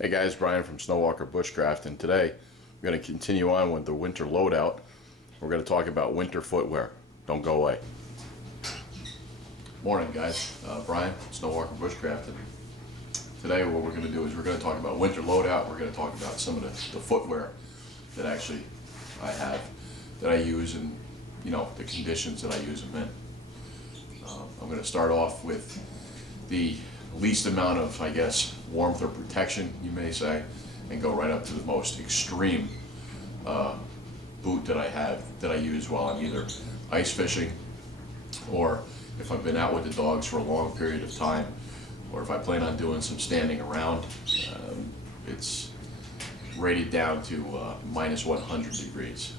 Hey guys, Brian from Snowwalker Bushcraft, and today we're going to continue on with the winter loadout. We're going to talk about winter footwear. Don't go away. Morning guys, Brian, Snowwalker Bushcraft, and today what we're going to do is we're going to talk about winter loadout. We're going to talk about some of the footwear that actually I have, that I use, and the conditions that I use them in. I'm going to start off with the least amount of, I guess, warmth or protection, you may say, and go right up to the most extreme boot that I have, that I use while I'm either ice fishing, or if I've been out with the dogs for a long period of time, or if I plan on doing some standing around. It's rated down to minus 100 degrees,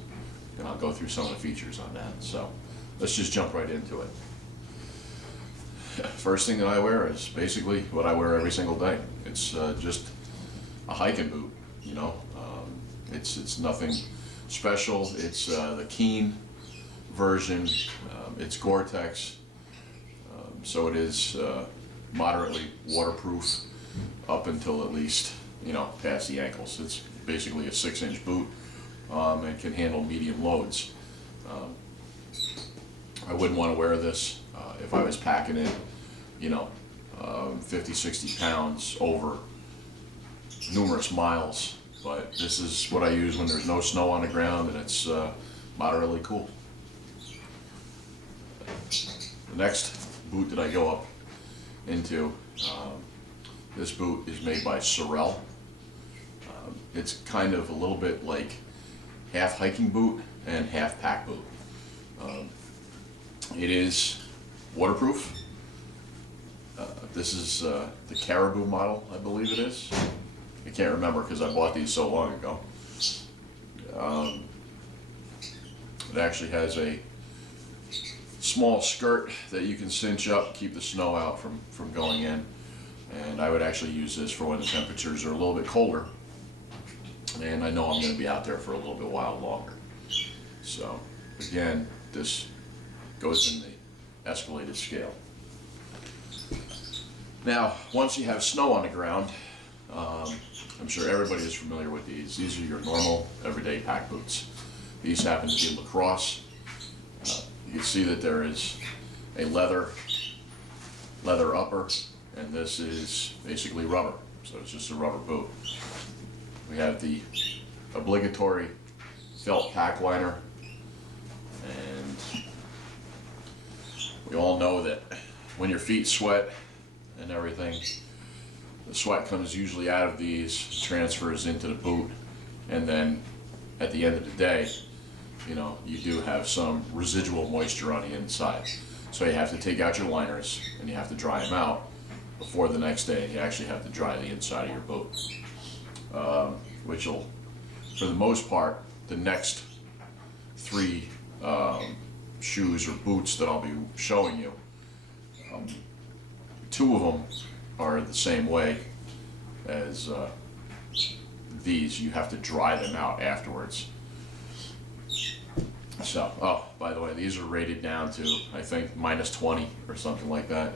and I'll go through some of the features on that. So let's just jump right into it. First thing that I wear is basically what I wear every single day. It's just a hiking boot, it's nothing special. It's the Keen version. It's Gore-Tex, so it is moderately waterproof up until at least past the ankles. It's basically a 6-inch boot, and can handle medium loads. I wouldn't want to wear this if I was packing in 50-60 pounds over numerous miles, but this is what I use when there's no snow on the ground, and it's moderately cool. The next boot that I go up into, this boot is made by Sorel. It's kind of a little bit like half hiking boot and half pack boot. It is waterproof. This is the Caribou model, I believe it is. I can't remember because I bought these so long ago. It actually has a small skirt that you can cinch up, keep the snow out from going in. And I would actually use this for when the temperatures are a little bit colder, and I know I'm going to be out there for a little bit while longer. So again, this goes in the escalated scale. Now, once you have snow on the ground, I'm sure everybody is familiar with these. These are your normal, everyday pack boots. These happen to be lacrosse. You can see that there is a leather upper, and this is basically rubber. So it's just a rubber boot. We have the obligatory felt pack liner, and we all know that when your feet sweat and everything, the sweat comes usually out of these, transfers into the boot, and then at the end of the day, you do have some residual moisture on the inside. So you have to take out your liners and you have to dry them out before the next day. You actually have to dry the inside of your boot, which will, for the most part, the next 3 shoes or boots that I'll be showing you, 2 of them are the same way as these. You have to dry them out afterwards. So, oh, by the way, these are rated down to, I think, minus 20 or something like that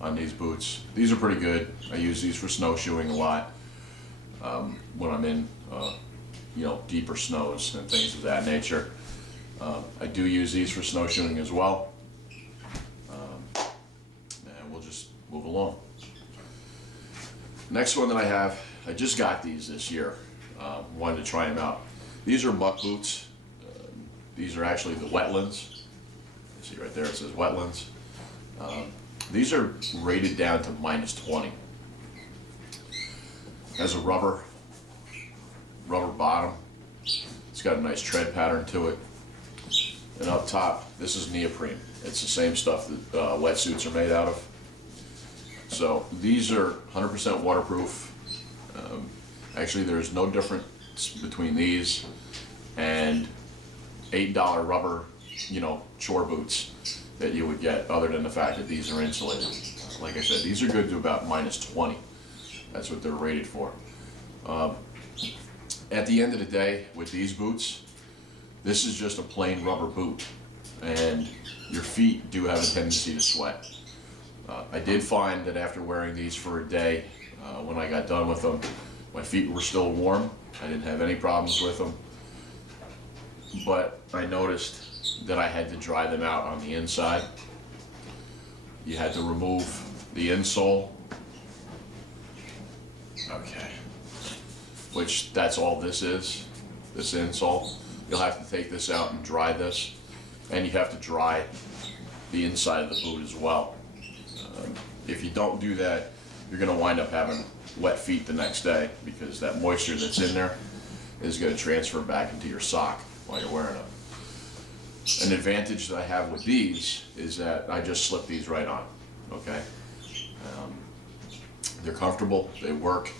on these boots. These are pretty good. I use these for snowshoeing a lot when I'm in deeper snows and things of that nature. I do use these for snowshoeing as well. And we'll just move along. Next one that I have, I just got these this year. Wanted to try them out. These are muck boots. These are actually the wetlands. See right there, it says wetlands. These are rated down to minus 20. Has a rubber bottom. It's got a nice tread pattern to it. And up top, this is neoprene. It's the same stuff that wetsuits are made out of. So these are 100% waterproof. Actually, there's no difference between these and $8 rubber, chore boots that you would get, other than the fact that these are insulated. Like I said, these are good to about minus 20. That's what they're rated for. At the end of the day, with these boots, this is just a plain rubber boot, and your feet do have a tendency to sweat. I did find that after wearing these for a day, when I got done with them, My feet were still warm. I didn't have any problems with them. But I noticed that I had to dry them out on the inside. You had to remove the insole. Okay. Which that's all this is, this insole. You'll have to take this out and dry this. And you have to dry the inside of the boot as well. If you don't do that, you're gonna wind up having wet feet the next day because that moisture that's in there is gonna transfer back into your sock while you're wearing them. An advantage that I have with these is that I just slip these right on, okay? They're comfortable, they work.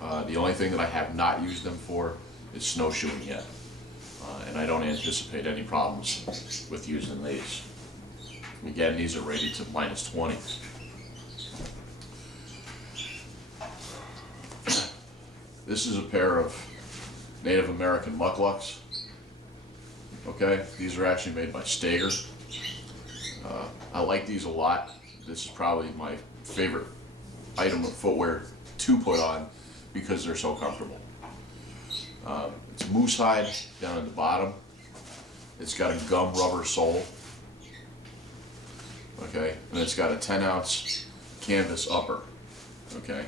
The only thing that I have not used them for is snowshoeing yet. And I don't anticipate any problems with using these. Again, these are rated to -20. This is a pair of Native American mukluks. Okay, these are actually made by Stager. I like these a lot. This is probably my favorite item of footwear to put on because they're so comfortable. It's moose hide down at the bottom. It's got a gum rubber sole. Okay, and it's got a 10-ounce canvas upper. Okay,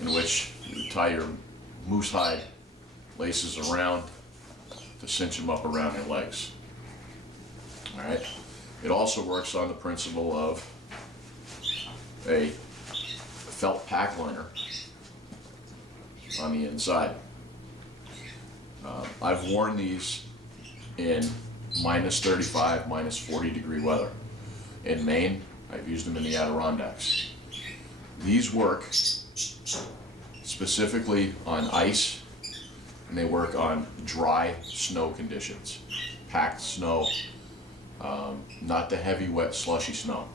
in which you tie your moose hide laces around to cinch them up around your legs. All right. It also works on the principle of a felt pack liner on the inside. I've worn these in -35, -40 degree weather. In Maine, I've used them in the Adirondacks. These work specifically on ice, and they work on dry snow conditions, packed snow, not the heavy, wet, slushy snow.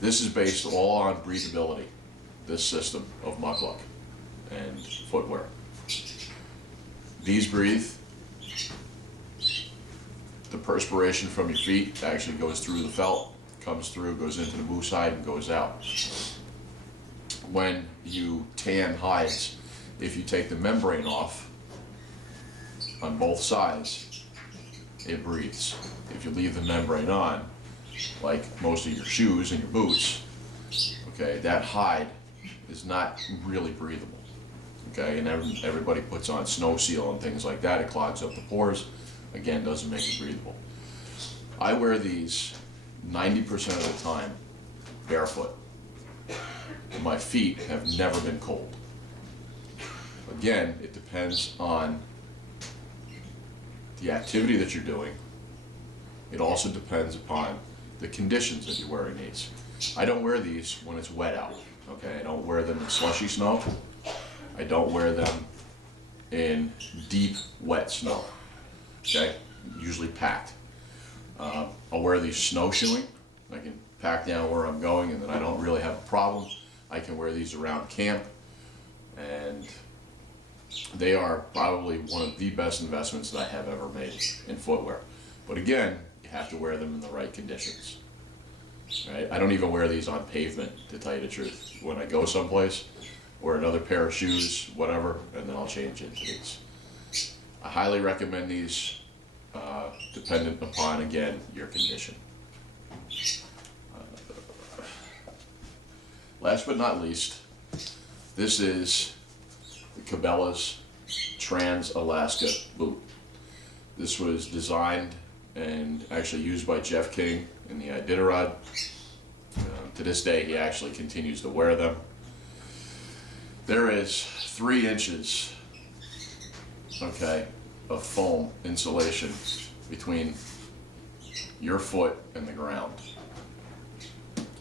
This is based all on breathability, this system of mukluk and footwear. These breathe. The perspiration from your feet actually goes through the felt, comes through, goes into the moose hide, and goes out. When you tan hides, if you take the membrane off on both sides, it breathes. If you leave the membrane on, like most of your shoes and your boots, okay, that hide is not really breathable. Okay, and everybody puts on snow seal and things like that. It clogs up the pores. Again, doesn't make it breathable. I wear these 90% of the time barefoot. My feet have never been cold. Again, it depends on the activity that you're doing. It also depends upon the conditions that you're wearing these. I don't wear these when it's wet out. Okay, I don't wear them in slushy snow. I don't wear them in deep, wet snow. Okay, usually packed. I'll wear these snowshoeing. I can pack down where I'm going, and then I don't really have a problem. I can wear these around camp, and they are probably one of the best investments that I have ever made in footwear. But again, you have to wear them in the right conditions. Right? I don't even wear these on pavement, to tell you the truth. When I go someplace, wear another pair of shoes, whatever, and then I'll change into these. I highly recommend these, dependent upon, again, your condition. Last but not least, this is the Cabela's Trans-Alaska boot. This was designed and actually used by Jeff King in the Iditarod. To this day, he actually continues to wear them. There is 3 inches, okay, of foam insulation between your foot and the ground.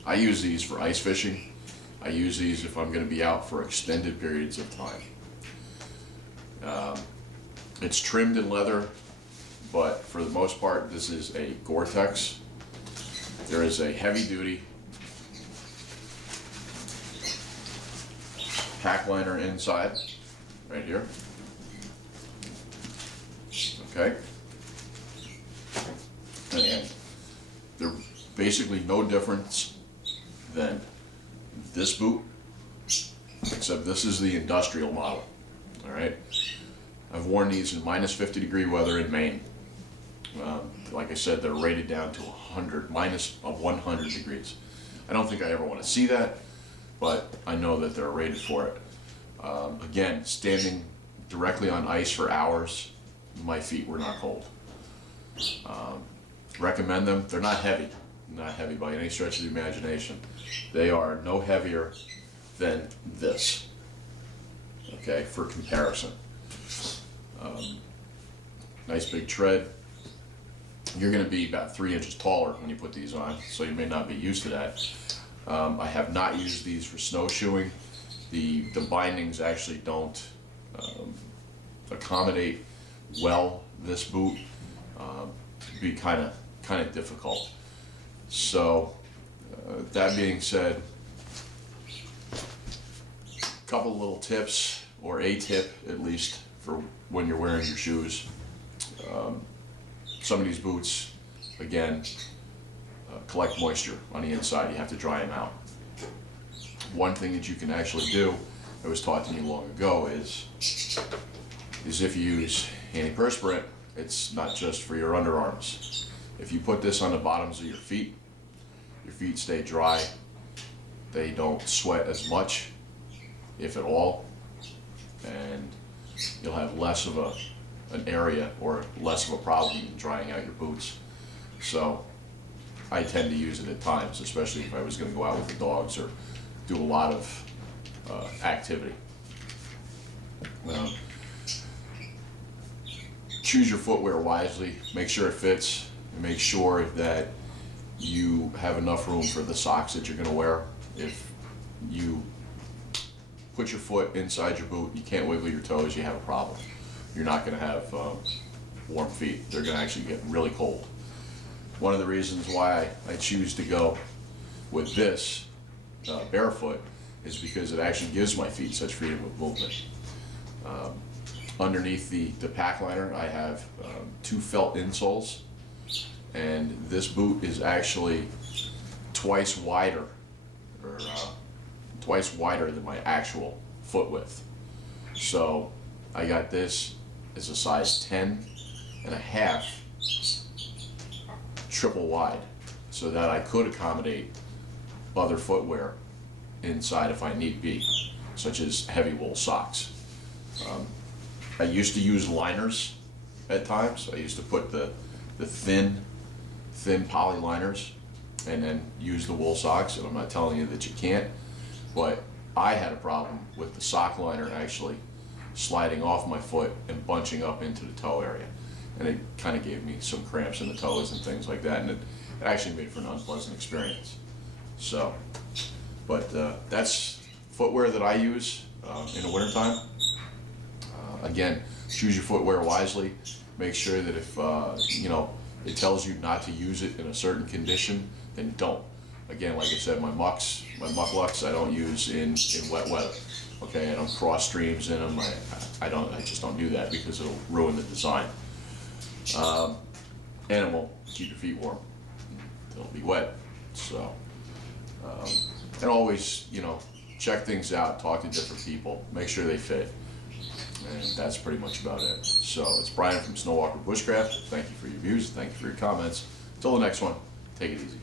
I use these for ice fishing. I use these if I'm going to be out for extended periods of time. It's trimmed in leather, but for the most part, this is a Gore-Tex. There is a heavy-duty pack liner inside, right here. Okay. And they're basically no difference than this boot except this is the industrial model. All right, I've worn these in minus 50 degree weather in Maine. Like I said, they're rated down to 100, minus of 100 degrees. I don't think I ever want to see that, but I know that they're rated for it. Again, standing directly on ice for hours, my feet were not cold. Recommend them. They're not heavy by any stretch of the imagination. They are no heavier than this, okay, for comparison. Nice big tread. You're going to be about 3 inches taller when you put these on, so you may not be used to that. I have not used these for snowshoeing. The bindings actually don't accommodate well this boot. It'd be kind of difficult. So that being said, a couple of little tips, or a tip at least, for when you're wearing your shoes. Some of these boots, again, collect moisture on the inside. You have to dry them out. One thing that you can actually do, that was taught to me long ago, is if you use antiperspirant, it's not just for your underarms. If you put this on the bottoms of your feet stay dry. They don't sweat as much, if at all, and you'll have less of an area or less of a problem in drying out your boots. So I tend to use it at times, especially if I was going to go out with the dogs or do a lot of activity. Choose your footwear wisely. Make sure it fits, and make sure that you have enough room for the socks that you're going to wear. If you put your foot inside your boot, you can't wiggle your toes, you have a problem. You're not going to have warm feet. They're going to actually get really cold. One of the reasons why I choose to go with this barefoot is because it actually gives my feet such freedom of movement. Underneath the pack liner, I have 2 felt insoles, and this boot is actually twice wider than my actual foot width. So I got this as a size 10.5, triple wide, so that I could accommodate other footwear inside if I need be, such as heavy wool socks. I used to use liners at times. I used to put the thin poly liners and then use the wool socks, and I'm not telling you that you can't, but I had a problem with the sock liner actually sliding off my foot and bunching up into the toe area, and it kind of gave me some cramps in the toes and things like that, and it actually made for an unpleasant experience. So, but that's footwear that I use in the wintertime. Again, choose your footwear wisely. Make sure that if it tells you not to use it in a certain condition, then don't. Again, like I said, my mukluks I don't use in wet weather. Okay, I don't cross streams in them. I just don't do that because it'll ruin the design. And it won't keep your feet warm. They'll be wet. So, and always, check things out, talk to different people, make sure they fit. And that's pretty much about it. So it's Brian from Snowwalker Bushcraft. Thank you for your views. Thank you for your comments. Until the next one, take it easy.